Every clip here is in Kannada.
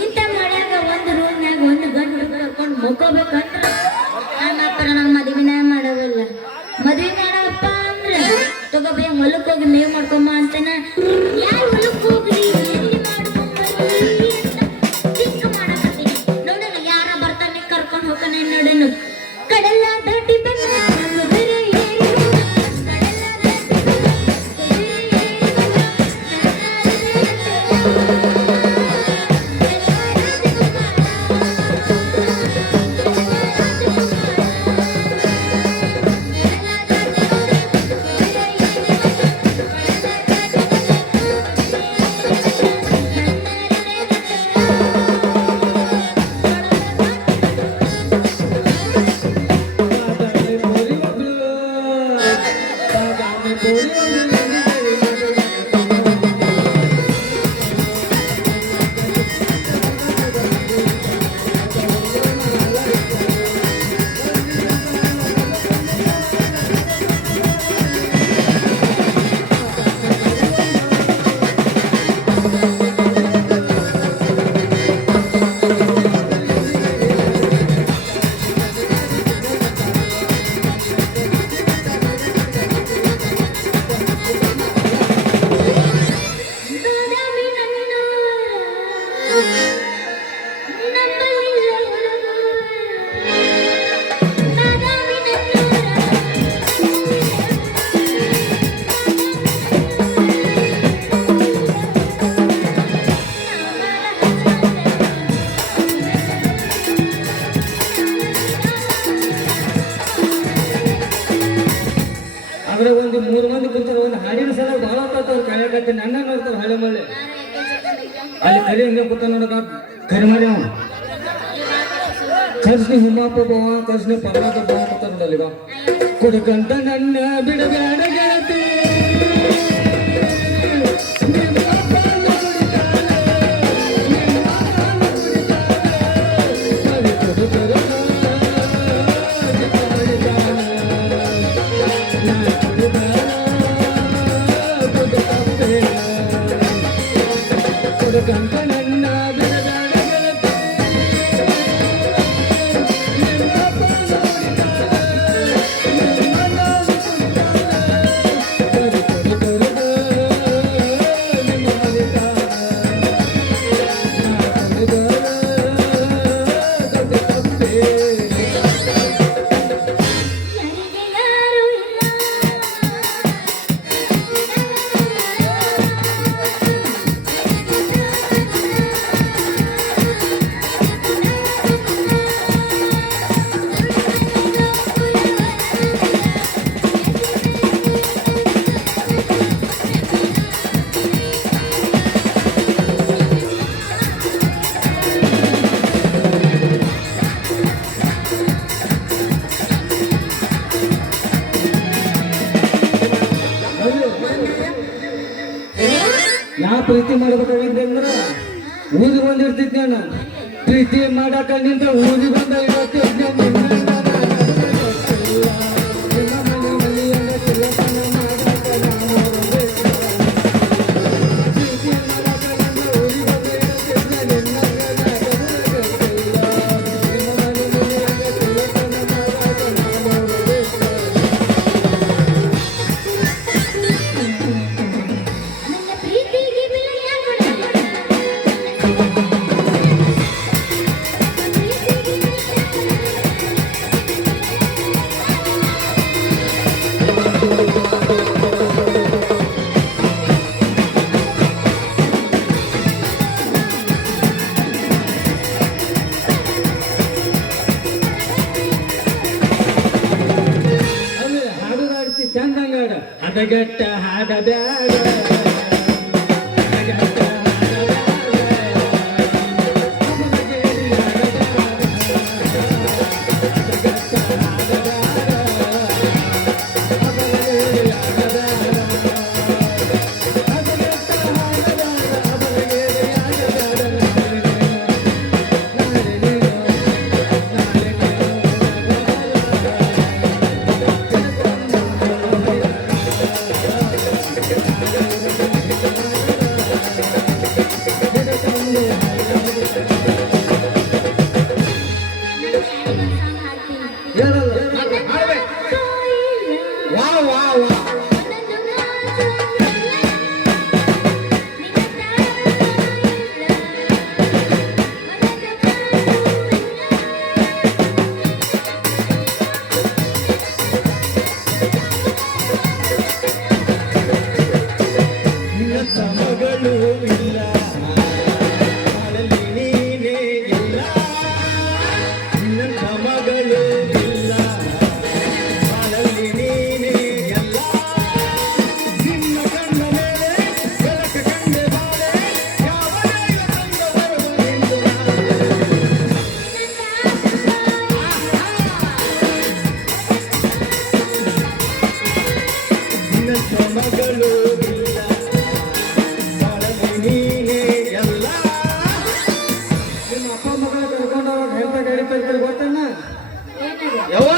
ಇಂಥ ಮಾಡ್ಯಾಗ ಒಂದು ರೂಮ್ನಾಗ ಒಂದು ಗಂಡು ಕರ್ಕೊಂಡು ಮುಕ್ಕೋಬೇಕಂದ್ರ ನನ್ನ ಅಪ್ಪನ ನನ್ನ ಮದುವೆನ ಮಾಡವಲ್ಲ. ಮದುವೆ ಮಾಡಪ್ಪ ಅಂದ್ರೆ ತಗೋಬೇ ಹೊಲಕ್ಕೆ ಹೋಗಿ ಮೇವ್ ಮಾಡ್ಕೊಂಬ ಅಂತಾನ. ಯಾರು ಹೊಲಕ್ಕೆ ಹೋಗ್ರಿ ಎಲ್ಲಿ ಮಾಡ್ಕೊಂಬರ್ರಿ ಅಂತ ಚಿಕ್ಕ ಮಾಡಕತ್ತೀನಿ. ನೋಡೋಣ ಯಾರ ಬರ್ತಾನೆ ಕರ್ಕೊಂಡು ಹೋಗ್ತಾನೆ ನೋಡೋಣ. ಕಡಲ ದಾಟಿ ಬಂದ ಅದ್ರ ಒಂದು 3 ಮಂದಿ ಕೂತಾರ. ಒಂದು ಹಾಡಿನ ಸಲ ಭಾಳ ಆಗ್ತಾವ್ರು ಕಾಯಕತ್ತೆ ನನ್ನ ನೋಡ್ತಾವ ಹಳೆ ಮಳೆ ಅಲ್ಲಿ ಕರಿ ಹಂಗೆ ಕೂತ ನೋಡಕ ಕರಿ ಮಾಡಿ ಅವನು ಕರ್ಸ್ನಿ ಹಿಮ್ಮಪ್ಪ ಬಾವ ಕರ್ಸ್ನಿ ಪರ್ವತ ಬಾವ ಕೂತ ನೋಡಲ್ಲಿ ಬಾ ಕೊಡಕಂತ ನನ್ನ ಬಿಡಬೇಡ ಗೆಳತಿ ನಾ ಪ್ರೀತಿ ಮಾಡ್ಬೇಕಾಗಿದ್ದೆ ಅಂದ್ರ ಊರಿಗೆ ಬಂದಿರ್ತಿದ್ದೆ ನಾನು. ಪ್ರೀತಿ ಮಾಡಾಕ ನಿಂತ ಊರಿಗೆ ಬಂದ ಚಂದಂಗಾಡ ಹದಗೆಟ್ಟ ಹಾಡ ಬ್ಯಾಡ ಹದಗೆಟ್ಟ ಹಾಡ ಬ್ಯಾಡ ಕರ್ಕೊಂಡು ಹೋಗಕ್ ಎಂತ ಗಾಡಿ ತರ್ತಾರೆ ಗೊತ್ತಣ್ಣ? ಏನದು? ಯವ್ವ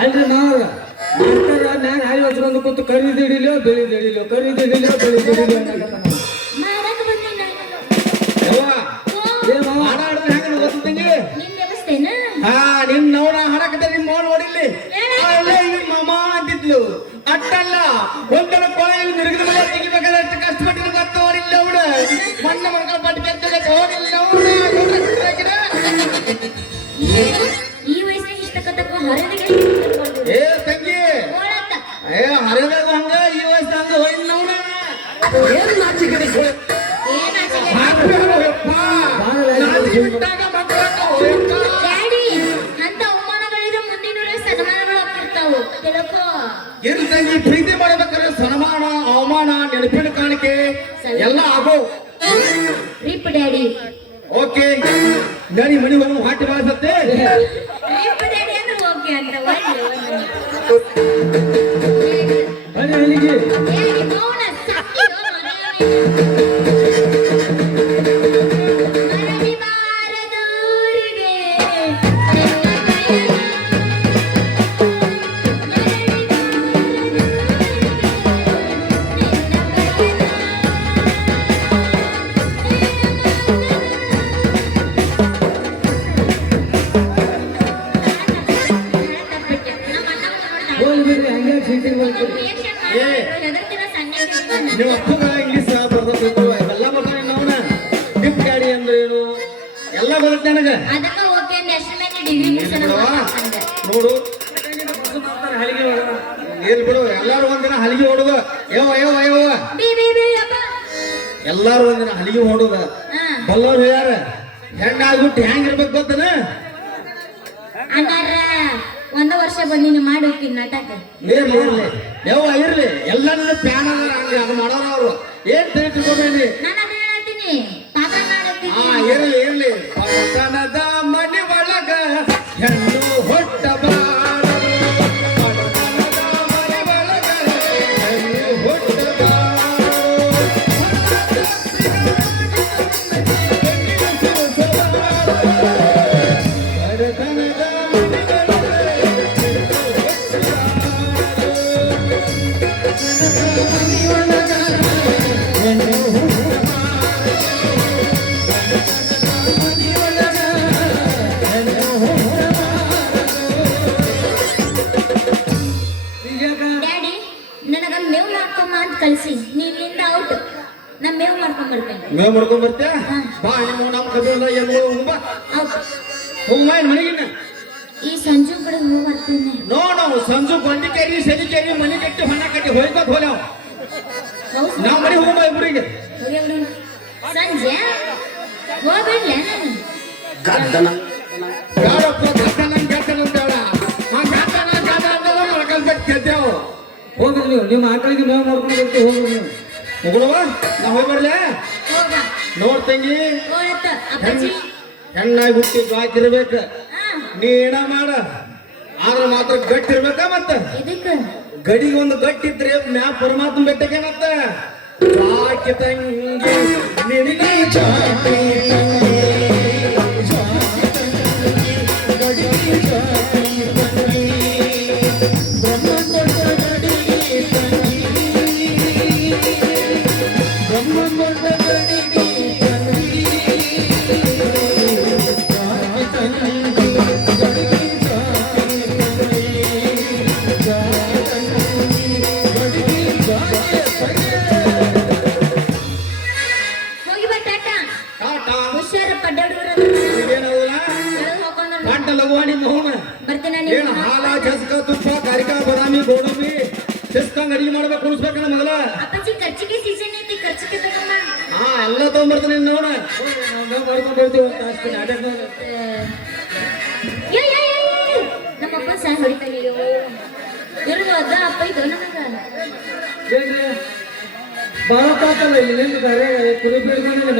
ಅಲ್ರಿ ನಾವು ನಾನು ಹಾಳಿ ಹಚ್ಕೊಂಡು ಕೂತು ಕರಿದಿಡಿಲೋ ಬೆಳಿದಿಡಿಲೋ ಕರಿದಿಡಿಲೋ ಬೆಳಿದಿಡಿಲೋ ಮಾಡಕ್ ಬಂದಿ ನಾನು. ಯವ್ವ ಹಾಡ ಹಾಡಿದ್ರೆ ಹೆಂಗ ಗೊತ್ತಂಗಿ ನಿನ್ ವ್ಯವಸ್ಥೆನ? ಹಾ ನಿನ್ ನೋಡ ಹಾಡಕತ್ತೆ ನಿಮ್ ಮೋನ್ ನೋಡಿಲ್ಲಿ ಮಾಮ ಅಂತಿದ್ಲು ಅಟ್ಟಲ್ಲ ಒಂದರ ಕೊಳೆಯಲ್ಲಿ ನಿರ್ಗದ ಮೇಲೆ ತೆಗಿಬೇಕಾದ್ರೆ ಅಷ್ಟು ಕಷ್ಟಪಟ್ಟಿರೋ ಗೊತ್ತ ನೋಡಿಲ್ಲ ಅವಳು ಮಣ್ಣ ಮಣ್ಣ ಪಟ್ಟಿ ಬೆತ್ತಗೆ ಹೋಗಿಲ್ಲ ಅವಳು ಈ ವಯಸ್ಸಿನ ಇಷ್ಟಕ್ಕೂ ಹರದಿಗೆ ಏ ತಂಗಿ ಏ ಹರಿದಾಗ ಹಂಗ ಈ ವಯಸ್ಸ ಹಂಗ ಹೋಗಿಲ್ಲ ಅವಳ ಏನ್ ನಾಚಿಕೆ ಡ್ಯಾಡಿ ಅಂತ ಅವಮಾನಗಳಿದ್ರೆ ಮುಂದಿನ ಸನ್ಮಾನಗಳು ಆಗ್ತಿರ್ತಾವು ತಿಳ್ಕೋ. ಏನ್ ತಂಗಿ ಪ್ರೀತಿ ಮಾಡ್ಬೇಕಾದ್ರೆ ಸನ್ಮಾನ ಅವಮಾನ ನೆನಪಿನ ಕಾಣಿಕೆ ಎಲ್ಲ ಆಗೋ ರಿಪ್ ಡ್ಯಾಡಿ. ಓಕೆ ನಡಿ ಮನಿ ಹೋಗಿ ಹಾಟಿ ಬಾಳ್ಸತ್ತೆ ರಿಪ್ ಡ್ಯಾಡಿ ಅಂದ್ರೆ ಓಕೆ ಅಂತ ಅಲ್ಲಿಗೆ ಮೌನ ಸಾಕಿದೋ ಮರಳಿ ಬಾರದೂರಿಗೆ ಹೋಗ್ಬಿಡ್ರಿ ಹಂಗೆ ಸೀಟಿಗೆ ಹೋಗ್ಬಿಡ್ರಿ. ನೀವು ಅಪ್ಪಗ ಇಂಗ್ಲೀಷ್ ಬರ್ಬೇಕು ಎಲ್ಲ ಬರ್ತಾನೆ ನೋಡ ಗಿಫ್ಟ್ ಗಾಡಿ ಅಂದ್ರೆ ಏನು ಎಲ್ಲ ಬರುತ್ತೆ ನನಗ ಅದಕ್ಕ ಓಕೆ ಅಂದ ಎಷ್ಟು ಮೇಲೆ ಡಿಗ್ರಿ ಮುಗಿಸೋಣ ನೋಡು ಹಲಿಗೆ ಒಳಗ. ಏನ್ ಬಿಡು ಎಲ್ಲಾರು ಒಂದಿನ ಹಲಿಗೆ ಹೊಡುದ ಯವ್ವ ಯವ್ವ ಯವ್ವ ಬಿ ಬಿ ಬಿ ಅಪ್ಪ. ಎಲ್ಲಾರು ಒಂದಿನ ಹಲಿಗೆ ಹೊಡುದ ಹಾ ಬಲ್ಲವ್ರು ಹೇಳ್ಯಾರ ಹೆಣ್ಣಾಗ್ಬಿಟ್ಟು ಹೆಂಗಿರ್ಬೇಕು ಗೊತ್ತನ ಹಂಗಾರ ಒಂದ ವರ್ಷ ಬಂದಿನ ಮಾಡಿ ಹೋಗ್ತೀನಿ ನಾಟಕ. ಇರ್ಲಿ ಇರ್ಲಿ ಯವ್ವ ಇರ್ಲಿ ಎಲ್ಲಾನು ಪ್ಯಾನ್ ಅದಾರ ಹಂಗೆ ಅದು ಮಾಡೋರ ಅವರು ಏನ್ ತಿಳ್ಕೊಬೇಡಿ ನಾನು ಅದ ಹೇಳ್ತೀನಿ ಪಾಪ ಮಾಡೋಗ್ತೀನಿ. ಹಾ ಇರ್ಲಿ ಇರ್ಲಿ ಪಟ್ಟಣದ ಮನೆ ಒಳಗ ಹೆಣ್ಣು ಹೊಟ್ಟಬಾರದು ಪಟ್ಟಣದ ಮನೆ ಒಳಗ ಹೆಣ್ಣು ಹೊಟ್ಟಬಾರದು ಬಡತನದ ಡ್ಯಾಡಿ ನನಗ ಮೇವ್ ಮಾಡ್ಕೊಂಬ ಅಂತ ಕಳ್ಸಿ ನೀನಿಂದ ಔಟ್. ನಾ ಮೇವ್ ಮಾಡ್ಕೊಂಡ್ ಬರ್ತೇನೆ. ಮೇವ್ ಮಾಡ್ಕೊಂಡ್ ಬರ್ತೀಯ ಬಾ ನೀವು ನಮ್ಮ ಕಬಿಲ್ಲ ಎಲ್ಲೋ ಹುಂಬ ಔಟ್. ಹುಂಬ ಮನೆಗಿನ್ನ ಈ ಸಂಜು ಕಡೆ ಹೂ ಬರ್ತೇನೆ. ನೋಡು ಸಂಜು ಬಂಡಿಕೇರಿ ಸದಿಕೇರಿ ಮನೆ ಕಟ್ಟಿ ಹೊನ್ನ ಕಟ್ಟಿ ಹೋಯ್ಕೋತ್ ಹೋಗ್ಯಾವ ಹೌದು ನಾವು ಮನೆ ಹೋಗ್ಬಾ ಇಬ್ರಿಗೆ ಸಂಜೆ ಹೋಗ್ಬಿಡ್ಲೆ ನಾನು. ಯಾರಪ್ಪ ಗದ್ದನ ಬೇಡ ಆ ಗದ್ದನ ಮಳ್ಕಲ್ಬೇಕು ಗೆದ್ದೇವು ಹೋಗ್ರಿ ನೀವು ನಿಮ್ಮ ಆಕಳಿಗೆ ಮೇವು ಮಾಡ್ಕೊಂಡು ಬರ್ತೀವಿ ಹೋಗ್ರಿ ನೀವು. ಮುಗುಳುವ ನಾ ಹೋಗ್ಬರ್ಲೆ ಹೋಗ ನೋಡ್ ತಂಗಿ ಹೋಗತ್ತ ಅಪ್ಪಾಜಿ. ಹೆಣ್ಣಾಗಿ ಹುಟ್ಟಿ ಗಾಕಿರ್ಬೇಕು ಹಾ ನೀ ಏನ ಮಾಡ ಆದ್ರೆ ಮಾತ್ರ ಗಟ್ಟಿ ಇರ್ಬೇಕ ಮತ್ತ ಇದಕ್ಕ ಗಡಿಗೆ ಒಂದು ಗಟ್ಟಿದ್ರೆ ಮ್ಯಾ ಪರಮಾತ್ಮ ಬೆಟ್ಟಕೇನತ್ತ ಚಾಕೆ ತಂಗಿ ನಿನಗೆ ಚಾಕೆ ತಂಗಿ ಗಡಿಗೆ ಚಾಕೆ ತಂಗಿ ಬ್ರಹ್ಮ ಕೊಟ್ಟ ಗಡಿಗೆ ತಂಗಿ ಬ್ರಹ್ಮ ಕೊಟ್ಟ ಗಡಿಗೆ ತಂಗಿ ಚಾಕೆ ತಂಗಿ ಗಡಿಗೆ ಚಾಕೆ ಹೋಗಿ ಬಾ ಟಾಟಾ ಟಾಟಾ ಹುಷಾರ ಪಡ್ಡಾಡುವರ ಏನಲ್ಲ ಹಾಕೊಂಡು ಪಂಟ ಲಗುವಾಣಿ ಮೌನ ಬರ್ತೀನಿ ಏನ್ ಹಾಲ ಜಸ್ಕ ತುಪ್ಪ ಕರಿಕ ಬಾದಾಮಿ ಗೋಡಂಬಿ ಜಸ್ಕಂಗ್ ಅಡಿಗೆ ಮಾಡ್ಬೇಕು ಕುಣಿಸ್ಬೇಕಣ್ಣ ಮೊದಲ ಅಪ್ಪಾಜಿ ಖರ್ಚಿಗೆ ಸೀಸನ್ ಐತಿ ಖರ್ಚಿಗೆ ತಗೊಂಬ ಹಾ ಎಲ್ಲ ತಗೊಂಡ್ಬರ್ತೀನಿ ನೋಡ ನಾವು ಮಾಡ್ಕೊಂಡು ಬರ್ತೀವಿ ಅಂತ ಅಷ್ಟೇ ನಾಟಕದಾಗ. ನಮ್ಮಪ್ಪ ಸಹ ಹೊಡಿತಾನೆಯೋ ಇರುವ ಅದ ಅಪ್ಪ ಇದು ನನಗ ಏನ್ರಿ ಭಾಳ ತಾತಲ್ಲ ಇಲ್ಲಿ ನಿಂತು ದಾರೆ ಕುರಿ ಬೀಳ್ಕೊಂಡು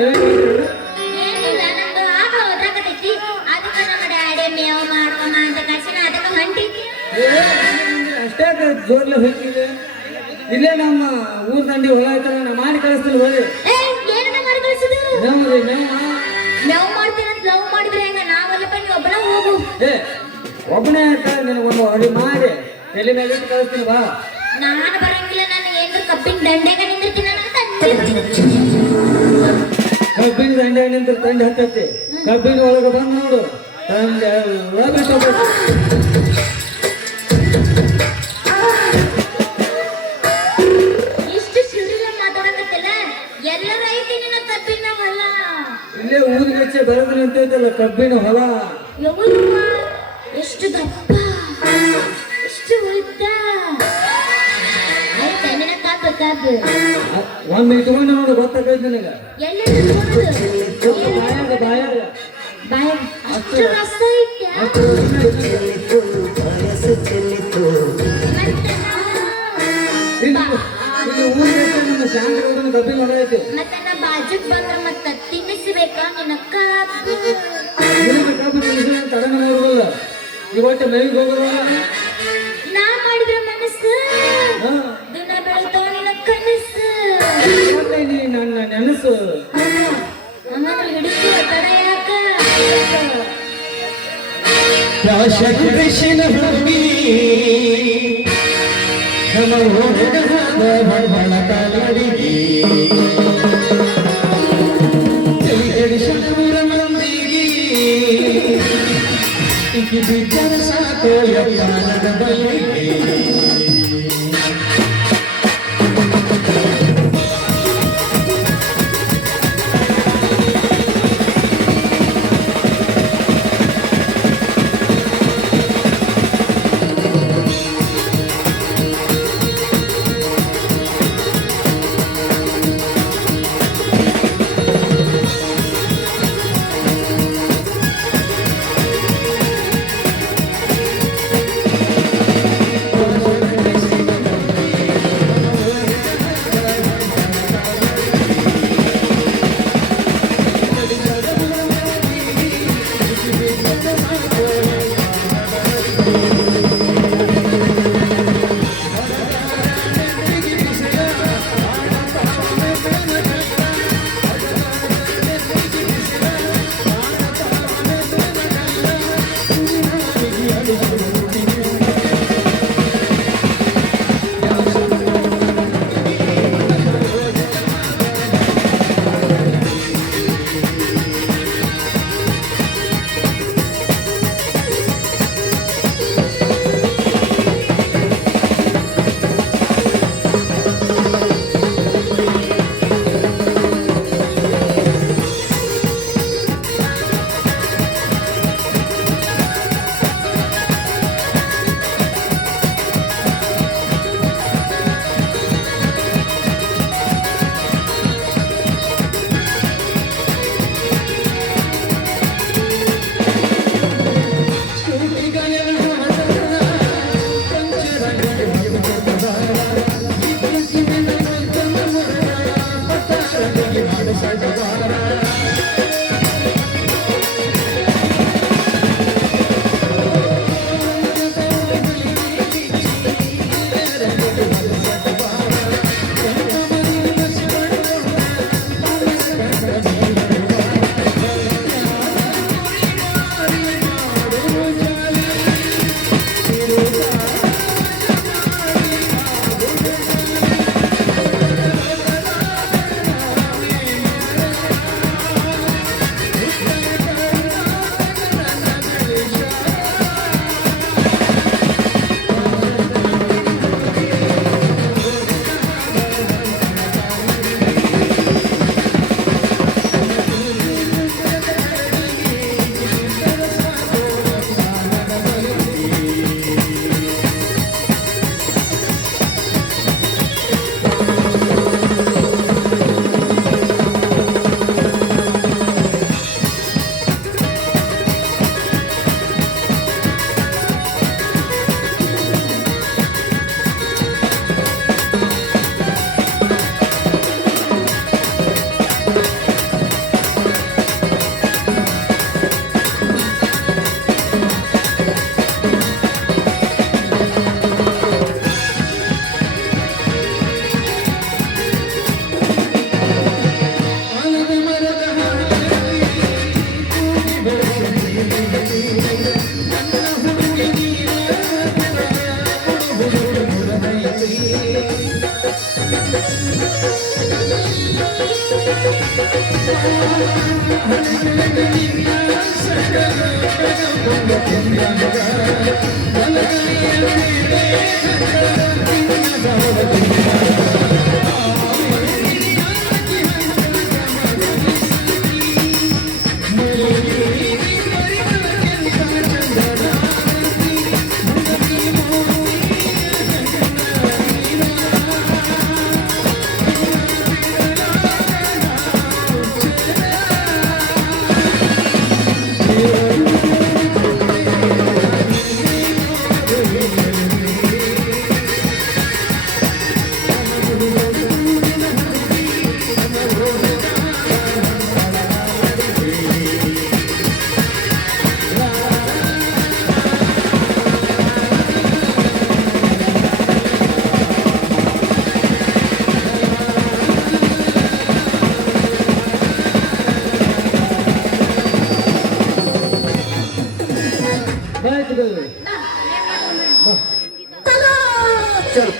ಏನಿಲ್ಲ ನಮ್ದು ಆಕಳ ಓದಾಕತೈತಿ ಅದಕ್ಕೆ ನಮ್ಮ ಡ್ಯಾಡಿ ಮೇವ್ ಮಾಡ್ಕೊಂಡ ಅಂತ ಕಳ್ಸಿನ ಅದಕ್ಕೆ ಹೊಂಟಿದ್ವಿ ಅಷ್ಟೇ ಜೋರ್ಲೆ ಹೋಗ್ತಿದೆ ಇಲ್ಲೇ ನಮ್ಮ ಊರ್ ದಂಡಿ ಹೊಲ ಐತಲ್ಲ ನಾ ಮಾಡಿ ಕಳಿಸ್ತೀನಿ ಹೋಗಿ ಏನನ್ನ ಮಾಡಿ ಕಳ್ಸಿದ್ರು ಮೇವ್ರಿ ಮೇವ್ ಮಾಡ್ತೀನಂತ ಲವ್ ಮಾಡಿದ್ರೆ ಹೆಂಗ ನಾವೆಲ್ಲಪ್ಪ ನೀವು ಒಬ್ಬನ ಹೋಗು ಏ ಒಬ್ಬನೇ ನಿನಗೆ ಒಂದು ಹೊಡಿ ಮಾಡಿ ತಲೆ ಮೇಲೆ ಇಟ್ಟು ಕಳಿಸ್ತೀನಿ ಬಾ ನಾನು ಬರಂಗಿಲ್ಲ ನಾನು ಏನ್ರ ಕಬ್ಬಿನ ದಂಡೆಗ ನಿಂದಿರ್ತೀನಿ ಅಂತ ಕಬ್ಬಿನ ದಂಡೆ ನಿಂತ ತಂಡ ಹತ್ತೈತಿ ಕಬ್ಬಿನ ಒಳಗೆ ಬಂದು ನೋಡು ತಂಡ ಎಲ್ಲ ಬಿಟ್ಟು ಇಷ್ಟು ಸಿಡಿಲ ಮಾತಾಡಕತ್ತಿಲ್ಲ ಎಲ್ಲರ ಐತಿ ನಿನ್ನ ಕಬ್ಬಿನ ಹೊಲ ಇಲ್ಲೇ ಊರಿಗೆ ಹೆಚ್ಚೆ ಬೆಳೆದು ನಿಂತೈತಲ್ಲ ಕಬ್ಬಿನ ಹೊಲ ಯವ್ವ ಎಷ್ಟು ದಪ್ಪ ಎಷ್ಟು ಉದ್ದ ಆಯ್ತಾ ನಿನ್ನ ಕಾಪು ಕಾಪು ಒಂದು ಇಟ್ಕೊಂಡು ನೋಡು ಗೊತ್ತಾಗೈತಿ ನಿನಗ ಎಲ್ಲೆಲ್ಲ ಬಾಯಾಗ ಬಾಯಾಗ ಬಾಯ ಅಷ್ಟು ರಸ ಐತೆ ಅಷ್ಟು ಇಲ್ಲಿ ಊರಿಗೆ ಹೆಚ್ಚೆ ನಮ್ಮ ಶಾಂತಿಗೌಡನ ಕಬ್ಬಿನ ಹೊಲ ಐತಿ ಮತ್ತೆ ನಾ ಬಾಜುಕ್ ಬಂದ್ರ ಮತ್ತ ತಿನ್ನಿಸ್ಬೇಕಾ ನಿನ್ನ ಕಾಪು ನಿನಗೆ ಕಬ್ಬು ತಿನ್ನಿಸಿ ತಡನ ಮಾಡೋದಲ್ಲ ಇವತ್ತು ಮೇವಿಗೆ ಹೋಗೋದಲ್ಲ ನಾ ಮಾಡಿದ್ರ ಮನಸ್ಸು ಹಾ ದಿನ ಬೆಳಿತಾವ ನಿನ್ನ ಕನಸು ಮತ್ತೆ ನೀ ನನ್ನ ನೆನಸು ಹಂಗಂದ್ರೆ ಹಿಡಿತೀವ ತಡ ಯಾಕ ಕೃಷ್ಣ ಹುಡುಗಿ ಬಳ ಕಾಲಡಿಗೆ ಮಂದಿಗೆ ಇಕ್ಕಿ ಬಿದ್ದರ ಸಾಕು ಯಪ್ಪನದ ಬಯಲಿಗೆ ಬಾಯ್ತು ಚಲೋ